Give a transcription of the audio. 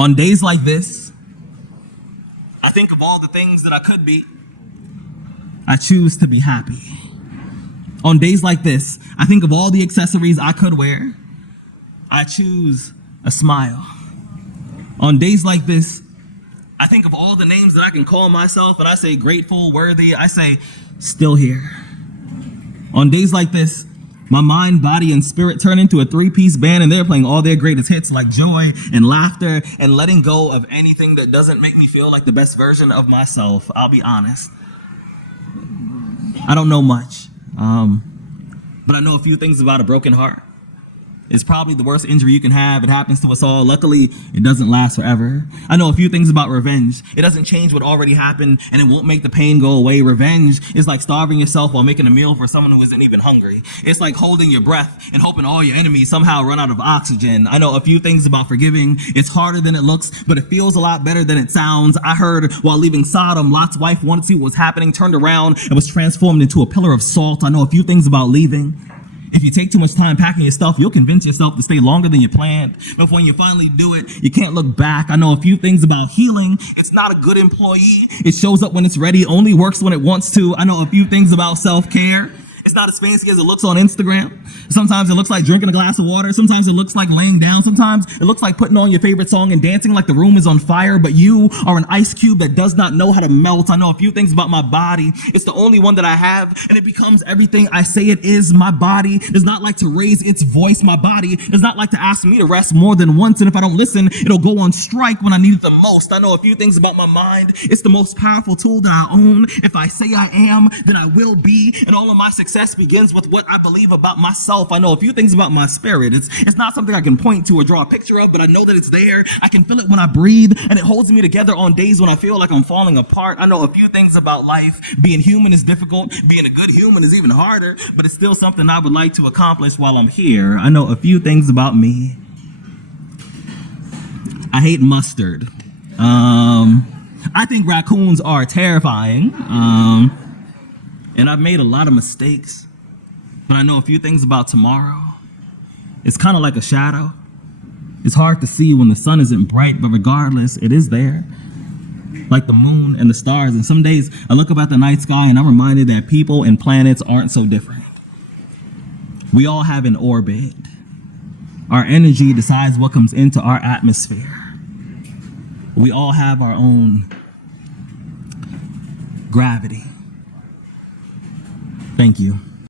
On days like this, I think of all the things that I could be. I choose to be happy. On days like this, I think of all the accessories I could wear. I choose a smile. On days like this, I think of all the names that I can call myself, and I say grateful, worthy, I say still here. On days like this, my mind, body, and spirit turn into a three-piece band, and they're playing all their greatest hits like joy and laughter and letting go of anything that doesn't make me feel like the best version of myself. I'll be honest. I don't know much, but I know a few things about a broken heart. It's probably the worst injury you can have. It happens to us all. Luckily, it doesn't last forever. I know a few things about revenge. It doesn't change what already happened, and it won't make the pain go away. Revenge is like starving yourself while making a meal for someone who isn't even hungry. It's like holding your breath and hoping all your enemies somehow run out of oxygen. I know a few things about forgiving. It's harder than it looks, but it feels a lot better than it sounds. I heard while leaving Sodom, Lot's wife wanted to see what was happening, turned around, and was transformed into a pillar of salt. I know a few things about leaving. If you take too much time packing your stuff, you'll convince yourself to stay longer than you planned. But when you finally do it, you can't look back. I know a few things about healing. It's not a good employee. It shows up when it's ready, only works when it wants to. I know a few things about self-care. It's not as fancy as it looks on Instagram. Sometimes it looks like drinking a glass of water. Sometimes it looks like laying down. Sometimes it looks like putting on your favorite song and dancing like the room is on fire, but you are an ice cube that does not know how to melt. I know a few things about my body. It's the only one that I have, and it becomes everything I say it is. My body does not like to raise its voice. My body does not like to ask me to rest more than once, and if I don't listen, it'll go on strike when I need it the most. I know a few things about my mind. It's the most powerful tool that I own. If I say I am, then I will be, and all of my success begins with what I believe about myself. I know a few things about my spirit. It's not something I can point to or draw a picture of, but I know that it's there. I can feel it when I breathe, and it holds me together on days when I feel like I'm falling apart. I know a few things about life. Being human is difficult. Being a good human is even harder, but it's still something I would like to accomplish while I'm here. I know a few things about me. I hate mustard. I think raccoons are terrifying. And I've made a lot of mistakes, but I know a few things about tomorrow. It's kind of like a shadow. It's hard to see when the sun isn't bright, but regardless, it is there. Like the moon and the stars. And some days I look up at the night sky and I'm reminded that people and planets aren't so different. We all have an orbit. Our energy decides what comes into our atmosphere. We all have our own gravity. Thank you.